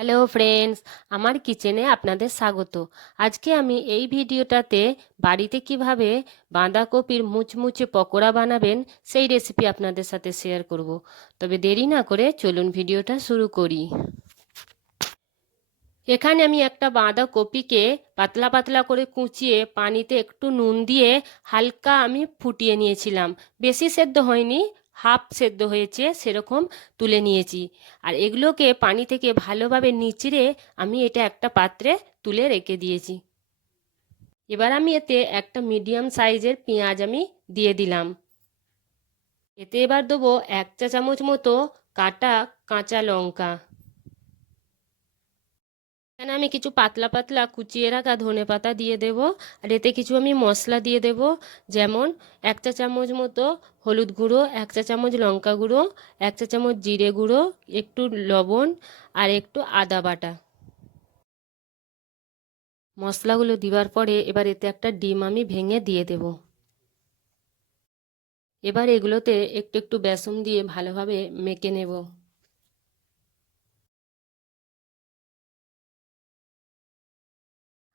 Hello friends, আমার কিচেনে আপনাদের স্বাগত। আজকে আমি এই ভিডিওটাতে বাড়িতে কিভাবে বাঁধাকপির মুচমুচে পকোড়া বানাবেন সেই রেসিপি আপনাদের সাথে শেয়ার করব। তবে দেরি না করে চলুন ভিডিওটা শুরু করি। এখানে আমি একটা বাঁধাকপিকে পাতলা পাতলা করে কুচিয়ে পানিতে একটু নুন দিয়ে হালকা আমি ফুটিয়ে নিয়েছিলাম। বেশি সেদ্ধ হয়নি, হাফ সেদ্ধ হয়েছে সেরকম তুলে নিয়েছি। আর এগুলোকে পানি থেকে ভালোভাবে নিচড়ে আমি এটা একটা পাত্রে তুলে রেখে দিয়েছি। এবার আমি এতে একটা মিডিয়াম সাইজের পেঁয়াজ আমি দিয়ে দিলাম। এতে এবার দেবো 1 চা চামচ মতো কাটা কাঁচা লঙ্কা। এখানে আমি কিছু পাতলা পাতলা কুচিয়ে রাখা ধনেপাতা দিয়ে দেব। আর এতে কিছু আমি মশলা দিয়ে দেব, যেমন 1 চা চামচ মতো হলুদ গুঁড়ো, 1 চা চামচ লঙ্কা গুঁড়ো, 1 চা চামচ জিরে গুঁড়ো, একটু লবণ আর একটু আদা বাটা। মশলাগুলো দেওয়ার পরে এবার এতে একটা ডিম আমি ভেঙে দিয়ে দেব। এবার এগুলোতে একটু একটু বেসন দিয়ে ভালোভাবে মেখে নেব।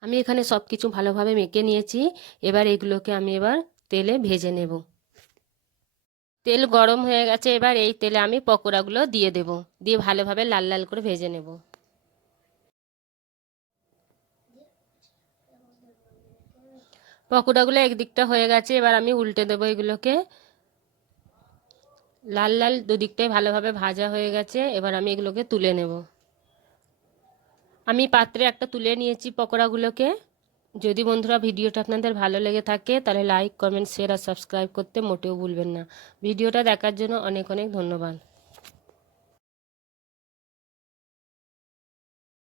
আমি এখানে সব কিছু ভালোভাবে মেখে নিয়েছি। এবার এগুলোকে আমি তেলে ভেজে নেব। তেল গরম হয়ে গেছে, এবার এই তেলে আমি পকোড়াগুলো দিয়ে দেব, দিয়ে ভালোভাবে লাল লাল করে ভেজে নেব। পকোড়াগুলো একদিকটা হয়ে গেছে, এবার আমি উল্টে দেবো এগুলোকে। লাল লাল দুদিকটাই ভালোভাবে ভাজা হয়ে গেছে, এবার আমি এগুলোকে তুলে নেব। আমি পাত্রে একটা তুলে নিয়েছি পকোড়াগুলোকে। যদি বন্ধুরা ভিডিওটা আপনাদের ভালো লেগে থাকে তাহলে লাইক, কমেন্ট, শেয়ার আর সাবস্ক্রাইব করতে মোটেও ভুলবেন না। ভিডিওটা দেখার জন্য অনেক অনেক ধন্যবাদ।